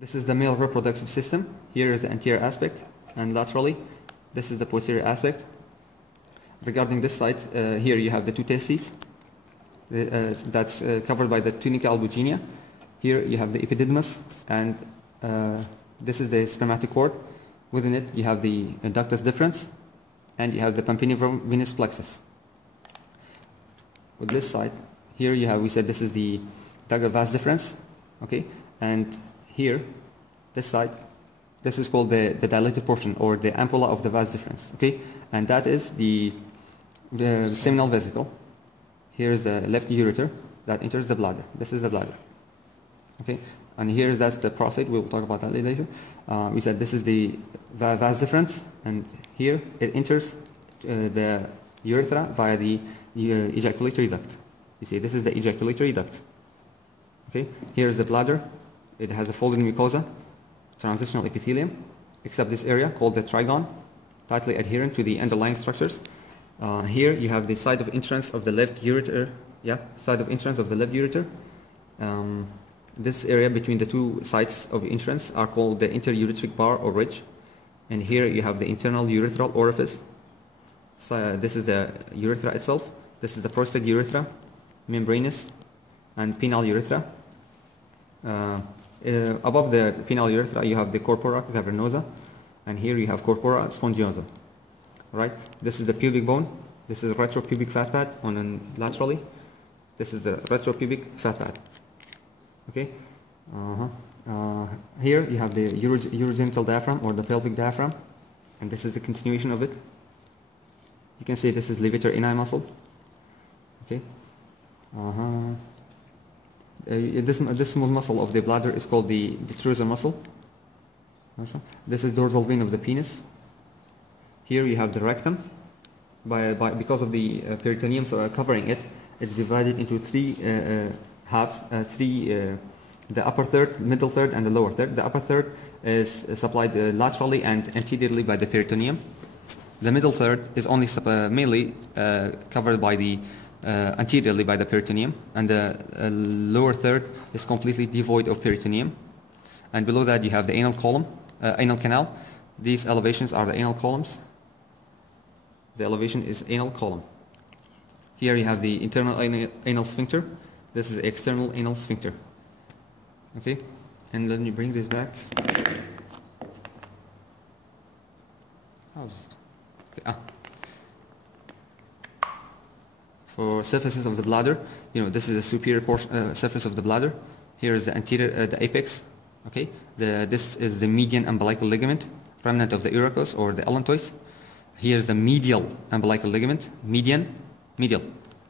This is the male reproductive system. Here is the anterior aspect, and laterally, this is the posterior aspect. Regarding this side, here you have the two testes. That's covered by the tunica albuginea. Here you have the epididymis, and this is the spermatic cord. Within it, you have the ductus deferens, and you have the pampinivenous plexus. With this side, here you have, we said this is the vas deferens, okay, and here, this side, this is called the dilated portion, or the ampulla of the vas deferens, okay, and that is the seminal vesicle. Here is the left ureter that enters the bladder. This is the bladder, okay, and here that's the prostate. We'll talk about that later. We said this is the vas deferens, and here it enters the urethra via the ejaculatory duct. You see, this is the ejaculatory duct. Okay, here is the bladder. It has a folded mucosa, transitional epithelium, except this area called the trigone, tightly adherent to the underlying structures. Here you have the site of entrance of the left ureter. Yeah, site of entrance of the left ureter. This area between the two sites of entrance are called the interureteric bar or ridge. And here you have the internal urethral orifice. So this is the urethra itself. This is the prostate urethra, membranous, and penile urethra. Above the penile urethra you have the corpora cavernosa, and here you have corpora spongiosa. Right? This is the pubic bone. This is retropubic fat pad laterally. This is the retropubic fat pad. Okay. Here you have the urogenital diaphragm or the pelvic diaphragm, and this is the continuation of it. You can see this is levator ani muscle. Okay. This small muscle of the bladder is called the detrusor muscle. This is dorsal vein of the penis. Here you have the rectum. Because of the peritoneum covering it, it's divided into three halves. The upper third, middle third, and the lower third. The upper third is supplied laterally and anteriorly by the peritoneum. The middle third is only mainly covered by the anteriorly by the peritoneum, and the lower third is completely devoid of peritoneum. And below that you have the anal column, anal canal. These elevations are the anal columns. The elevation is anal column. Here you have the internal anal sphincter. This is external anal sphincter. Okay, and let me bring this back. How's it? Okay, For surfaces of the bladder, this is the superior portion, surface of the bladder. Here is the anterior, the apex. Okay, this is the median umbilical ligament, remnant of the urachus or the allantois. Here is the medial umbilical ligament, medial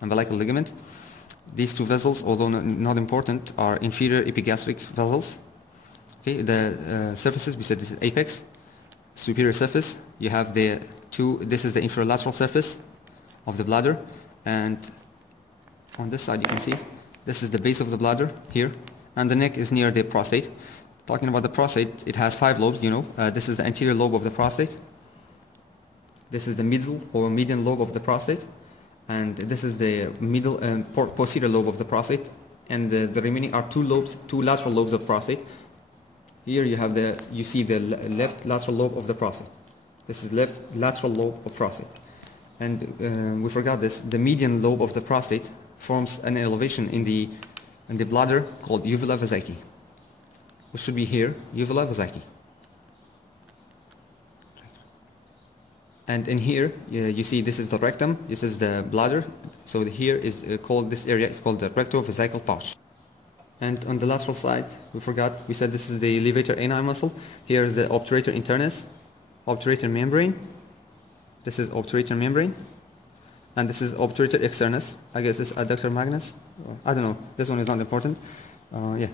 umbilical ligament. These two vessels, although not important, are inferior epigastric vessels. Okay, the surfaces, we said this is apex, superior surface. You have the two. This is the inferolateral surface of the bladder. And on this side you can see this is the base of the bladder here, and the neck is near the prostate. Talking about the prostate, it has 5 lobes, this is the anterior lobe of the prostate. This is the middle or median lobe of the prostate, and this is the middle and posterior lobe of the prostate, and the remaining are 2 lateral lobes of prostate. Here you see the left lateral lobe of the prostate. This is left lateral lobe of prostate. And we forgot this, the median lobe of the prostate forms an elevation in the bladder called uvula vesicae, which should be here, uvula vesicae. And in here, you see this is the rectum, this is the bladder. So here is this area is called the rectovesical pouch. And on the lateral side, we said this is the levator ani muscle. Here is the obturator internus, obturator membrane. This is obturator membrane, and this is obturator externus. I guess this is adductor magnus. I don't know. This one is not important. Yeah.